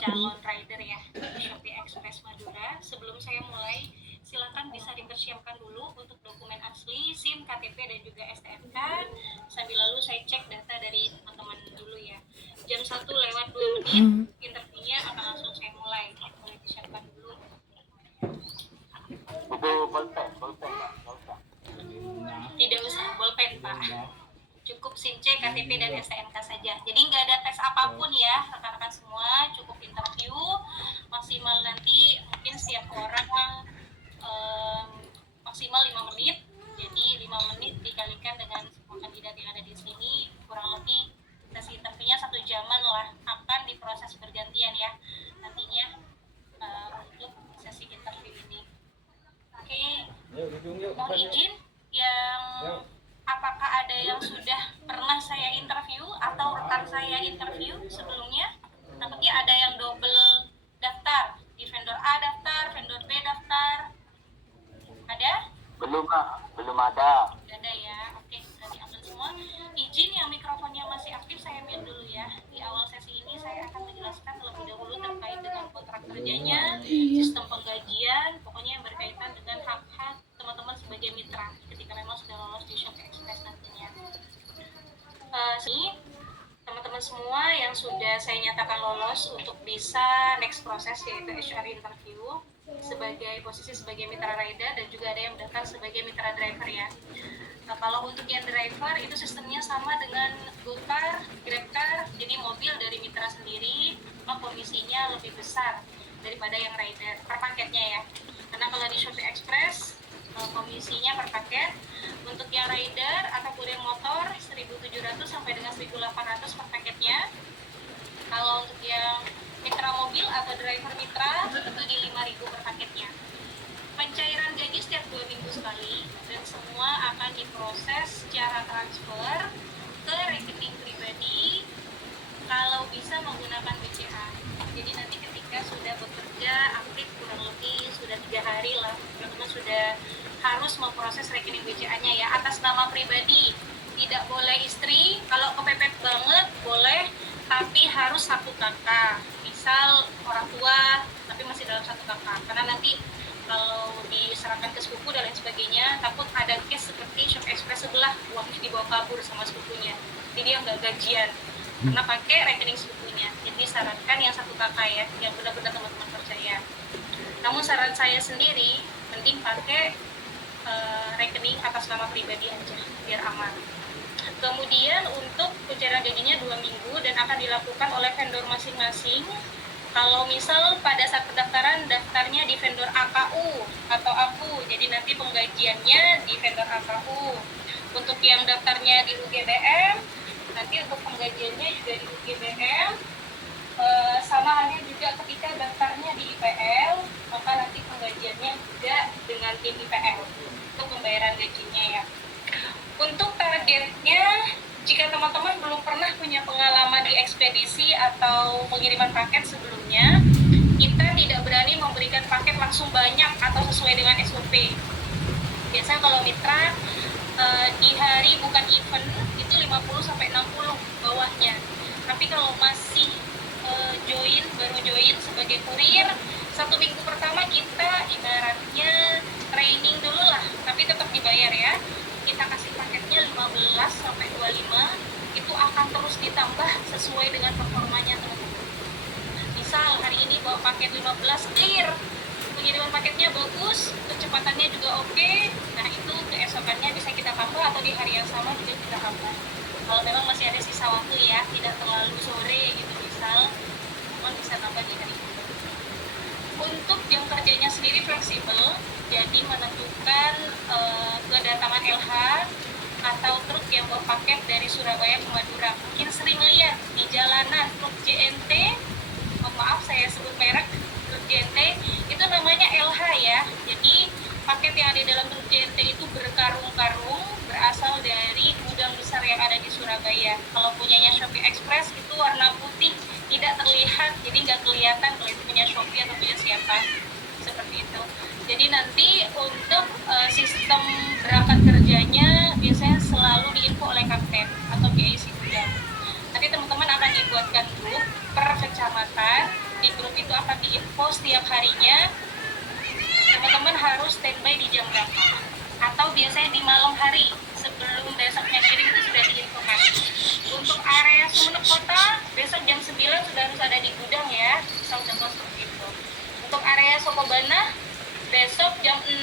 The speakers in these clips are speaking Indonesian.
calon rider ya di Shopee Express Madura. Sebelum saya mulai, silakan bisa dipersiapkan dulu untuk dokumen asli, SIM, KTP, dan juga STNK. Sambil lalu saya cek data dari teman-teman dulu ya. Jam 1:02 interviewnya akan langsung saya mulai. Boleh disiapkan dulu. Bolpen. Tidak usah bolpen, Pak. Cukup SIM C, KTP, dan STNK saja. Jadi nggak ada tes apapun ya, rekan-rekan semua. Cukup interview. Maksimal nanti mungkin setiap orang maksimal 5 menit. Jadi 5 menit dikalikan dengan semua kandidat yang ada di sini, kurang lebih sesi interviewnya 1 jaman lah. Akan diproses bergantian ya nantinya untuk sesi interview ini. Oke, mohon izin yang apakah ada yang sudah pernah saya interview atau rekan saya interview sebelumnya? Takutnya ada yang double daftar, di vendor A daftar, vendor B daftar. Ada? Belum ada. Ada ya. Oke, berarti aman semua. Izin yang mikrofonnya masih aktif saya mute dulu ya. Di awal sesi ini saya akan menjelaskan terlebih dahulu terkait dengan kontrak kerjanya, sistem penggajian, pokoknya yang berkaitan dengan hak-hak teman-teman sebagai mitra ketika memang sudah lolos di Shopee Express nantinya. Sini teman-teman semua yang sudah saya nyatakan lolos untuk bisa next proses yaitu HR interview sebagai posisi sebagai mitra rider, dan juga ada yang mendaftar sebagai mitra driver ya. Nah, kalau untuk yang driver itu sistemnya sama dengan GoCar, GrabCar, jadi mobil dari mitra sendiri, maka komisinya lebih besar daripada yang rider per paketnya ya. Karena kalau di Shopee Express komisinya per paket. Untuk yang rider ataupun yang motor 1.700 sampai dengan 1.800 per paketnya. Kalau untuk yang mitra mobil atau driver mitra itu di 5.000 per paketnya. Pencairan gaji setiap 2 minggu sekali, dan semua akan diproses secara transfer ke rekening pribadi kalau bisa menggunakan BCA. Jadi nanti ketika sudah bekerja aktif kurang lebih sudah 3 hari lah, teman-teman sudah harus memproses rekening BCA-nya ya atas nama pribadi. Tidak boleh istri, kalau kepepet banget boleh, tapi harus satu kakak. Misal orang tua tapi masih dalam satu kakak, karena nanti kalau diserahkan ke sepupu dan lain sebagainya, takut ada case seperti Shopee Express sebelah uangnya dibawa kabur sama sepupunya, jadi dia nggak gajian karena pakai rekening sepupunya. Jadi sarankan yang satu kakak ya, yang benar-benar teman-teman percaya. Namun saran saya sendiri penting pakai rekening atas nama pribadi aja biar aman. Kemudian untuk pencairan gajinya 2 minggu dan akan dilakukan oleh vendor masing-masing. Kalau misal pada saat pendaftaran daftarnya di vendor AKU atau AKU, jadi nanti penggajiannya di vendor AKU. Untuk yang daftarnya di UGBM, nanti untuk penggajiannya juga di UGBM. Sama halnya juga ketika daftarnya di IPL, maka nanti penggajiannya juga dengan tim IPL untuk pembayaran gajinya ya. Untuk targetnya, jika teman-teman belum pernah punya pengalaman di ekspedisi atau pengiriman paket sebelumnya, kita tidak berani memberikan paket langsung banyak atau sesuai dengan SOP. Biasanya kalau mitra di hari bukan event itu 50-60 bawahnya. Tapi kalau masih baru join sebagai kurir, 1 minggu pertama kita ibaratnya training dulu lah, tapi tetap dibayar ya. Kita kasih paketnya 15-25, itu akan terus ditambah sesuai dengan performanya teman-teman. Misal hari ini bawa paket 15 clear, pengiriman paketnya bagus, kecepatannya juga oke, nah itu keesokannya bisa kita tambah atau di hari yang sama juga kita tambah. Kalau memang masih ada sisa waktu ya, tidak terlalu sore gitu misal, teman bisa tambah di hari itu. Untuk jam kerjanya sendiri fleksibel, jadi menentukan kedatangan LH atau truk yang bawa paket dari Surabaya ke Madura. Mungkin sering lihat di jalanan truk JNT, maaf saya sebut merek, truk JNT itu namanya LH ya. Jadi paket yang ada di dalam truk JNT itu berkarung-karung, berasal dari gudang besar yang ada di Surabaya. Kalau punyanya Shopee Express itu warna putih, tidak terlihat, jadi nggak kelihatan kalau itu punya Shopee atau punya siapa, seperti itu. Jadi nanti untuk sistem berangkat kerjanya biasanya selalu diinfo oleh kapten atau PIC gudang. Nanti teman-teman akan dibuatkan grup per kecamatan di grup itu akan diinfo setiap harinya teman-teman harus standby di jam berapa, atau biasanya di malam hari sebelum besoknya kirim itu sudah diinfokan. Untuk area Sumeneb Kota besok jam 9 sudah harus ada di gudang ya, contoh seperti itu. Untuk area Sokobana besok jam 6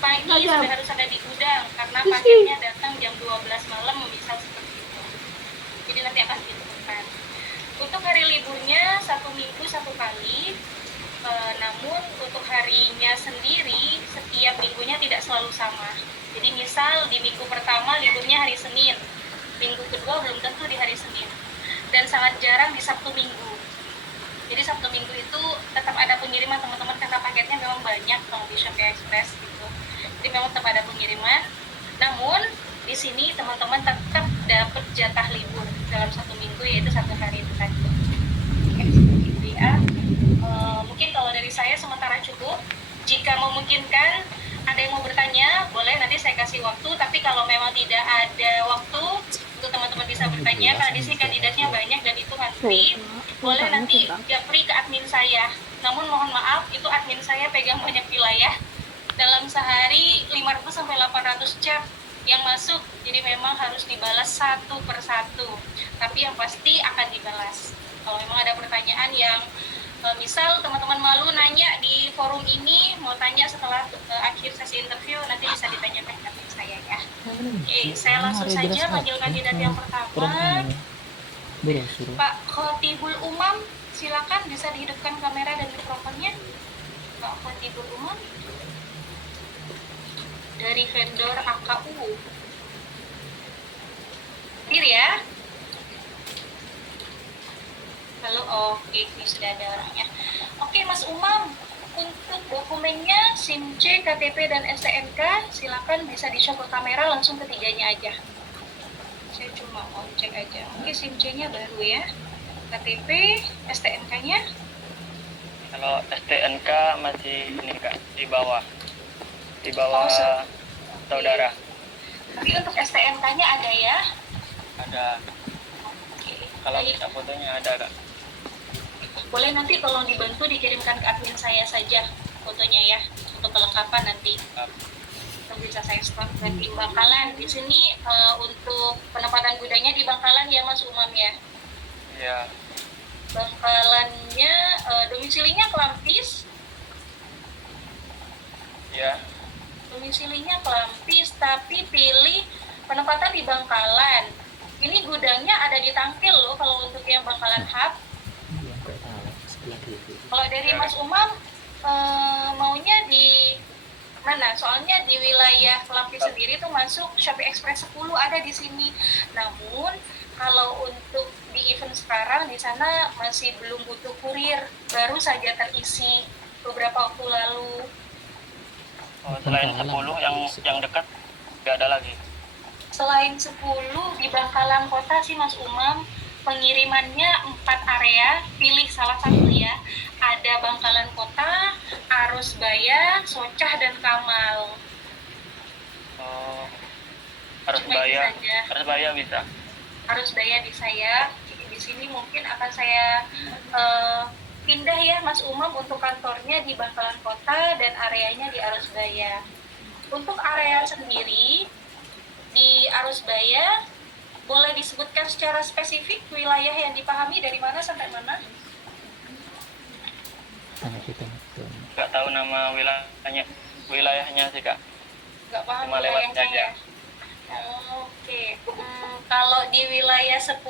pagi sudah harus ada di gudang karena paketnya datang jam 12 malam, misal seperti itu. Jadi nanti akan ditentukan. Untuk hari liburnya 1 minggu 1 kali. Namun untuk harinya sendiri setiap minggunya tidak selalu sama. Jadi misal di minggu pertama liburnya hari Senin, minggu kedua belum tentu di hari Senin, dan sangat jarang di Sabtu Minggu. Jadi Sabtu Minggu itu tetap ada pengiriman teman-teman karena paketnya memang banyak kalau di Shopee Express gitu. Jadi memang tetap ada pengiriman. Namun di sini teman-teman tetap dapat jatah libur dalam 1 minggu, yaitu 1 hari itu tadi. Gitu ya. Mungkin kalau dari saya sementara cukup. Jika memungkinkan ada yang mau bertanya, boleh nanti saya kasih waktu. Tapi kalau memang tidak ada waktu untuk teman-teman bisa bertanya, karena di sini kandidatnya banyak dan itu antri, boleh nanti japri ke admin saya. Namun mohon maaf, itu admin saya pegang banyak wilayah. Dalam sehari 500 sampai 800 chat yang masuk, jadi memang harus dibalas satu persatu. Tapi yang pasti akan dibalas. Kalau memang ada pertanyaan yang misal teman-teman malu nanya di forum ini, mau tanya setelah akhir sesi interview, nanti bisa ditanyakan ke saya ya. Oke, saya langsung saja panggil kandidat yang pertama, Pak Khotibul Umam. Silakan bisa dihidupkan kamera dan mikrofonnya. Pak Khotibul Umam dari vendor AKU. Hadir ya. Halo, oke, ini sudah ada orangnya. Oke, Mas Umam, untuk dokumennya SIM C, KTP, dan STNK, silakan bisa di-show ke kamera langsung ketiganya aja. Saya cuma mau cek aja. Oke, SIM C-nya baru ya. KTP, STNK-nya? Kalau STNK masih ini Kak, di bawah saudara. Tapi untuk STNK-nya ada ya? Ada. Oke. Kalau bisa fotonya ada Kak. Boleh nanti tolong dibantu dikirimkan ke admin saya saja fotonya ya, untuk kelengkapan nanti. Bisa saya start di Bangkalan. Di sini untuk penempatan gudangnya di Bangkalan ya Mas Umam ya? Iya. Bangkalannya domisilinya Kelampis? Iya. Domisilinya Kelampis, tapi pilih penempatan di Bangkalan. Ini gudangnya ada di Tangkil loh kalau untuk yang Bangkalan Hub. Kalau dari Mas Umam maunya di mana? Soalnya di wilayah Kelampis sendiri tuh masuk Shopee Express 10 ada di sini. Namun kalau untuk di event sekarang di sana masih belum butuh kurir, baru saja terisi beberapa waktu lalu. Oh, selain 10 yang dekat nggak ada lagi. Selain 10 di Bangkalan Kota sih Mas Umam, pengirimannya 4 area, pilih salah satu ya. Ada Bangkalan Kota, Arusbaya, Socah, dan Kamal. Oh, Arusbaya bisa. Arusbaya bisa ya. Di sini mungkin akan saya pindah ya Mas Umam untuk kantornya di Bangkalan Kota dan areanya di Arusbaya. Untuk area sendiri di Arusbaya, boleh disebutkan secara spesifik wilayah yang dipahami dari mana sampai mana? Nggak tahu nama wilayahnya sih Kak. Nggak paham Cuma lewat wilayahnya aja. ya? Oke. Kalau di wilayah 10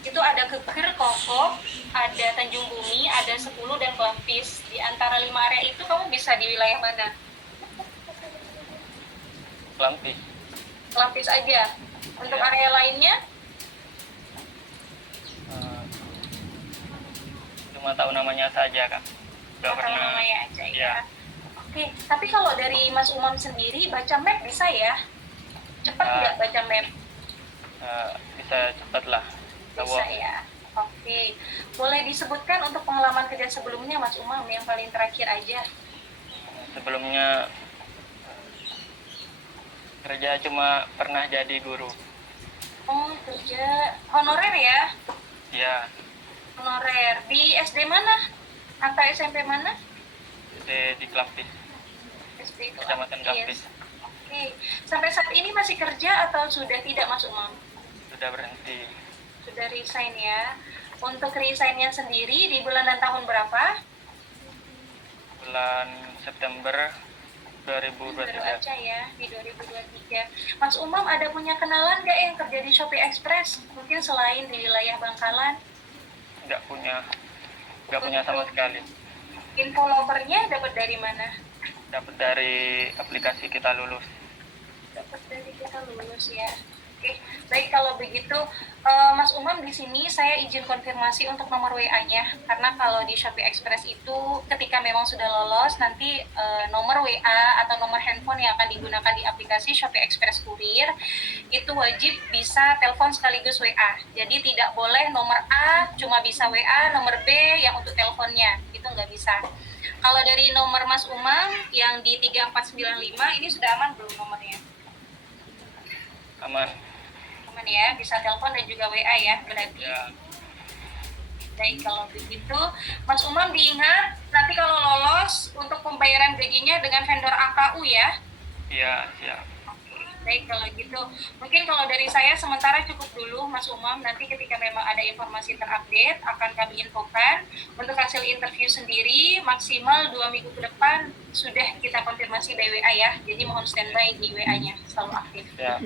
itu ada Geger, Kokok, ada Tanjung Bumi, ada 10 dan Kelampis. Di antara 5 area itu kamu bisa di wilayah mana? Kelampis. Kelampis aja. Untuk area lainnya? Cuma tahu namanya saja Kak. Nggak Tahu pernah. namanya aja ya. Ya. Oke, tapi kalau dari Mas Umam sendiri baca map bisa ya? Cepat nggak baca map? Bisa cepat lah. Bisa ya. Oke, boleh disebutkan untuk pengalaman kerja sebelumnya Mas Umam yang paling terakhir aja? Sebelumnya kerja cuma pernah jadi guru. Oh, kerja honorer ya? Ya, Honorer di SD mana? Atau SMP mana? di Klampis, SD Kecamatan Klampis. Oke. Sampai saat ini masih kerja atau sudah tidak, Mas Umam? Sudah berhenti. Sudah resign ya. Untuk resign-nya sendiri di bulan dan tahun berapa? Bulan September Baru 2023. aja ya, di 2023. Mas Umam ada punya kenalan nggak yang kerja di Shopee Express? Mungkin selain di wilayah Bangkalan? Nggak punya sama sekali. Info lovernya dapat dari mana? Dapat dari aplikasi Kita Lulus. Dapat dari Kita Lulus ya. Oke, baik kalau begitu Mas Umam di sini saya izin konfirmasi untuk nomor WA-nya karena kalau di Shopee Express itu ketika memang sudah lolos nanti nomor WA atau nomor handphone yang akan digunakan di aplikasi Shopee Express Courier itu wajib bisa telepon sekaligus WA. Jadi tidak boleh nomor A cuma bisa WA, nomor B yang untuk teleponnya itu nggak bisa. Kalau dari nomor Mas Umam yang di 3495 ini sudah aman belum nomornya? Aman. Aman ya, bisa telepon dan juga WA ya berarti. Ya, Baik kalau begitu, Mas Umam diingat nanti kalau lolos untuk pembayaran gajinya dengan vendor AKU ya. iya, siap. Oke, baik kalau gitu. Mungkin kalau dari saya sementara cukup dulu Mas Umam. Nanti ketika memang ada informasi terupdate akan kami infokan. Untuk hasil interview sendiri maksimal 2 minggu ke depan sudah kita konfirmasi by WA ya. Jadi mohon standby di WA-nya selalu aktif. Ya,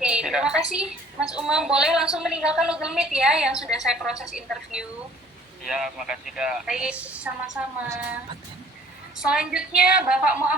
Oke, terima kasih Mas Umam. Boleh langsung meninggalkan Google Meet ya yang sudah saya proses interview. ya, makasih Kak. Baik, sama-sama. Selanjutnya Bapak Muhammad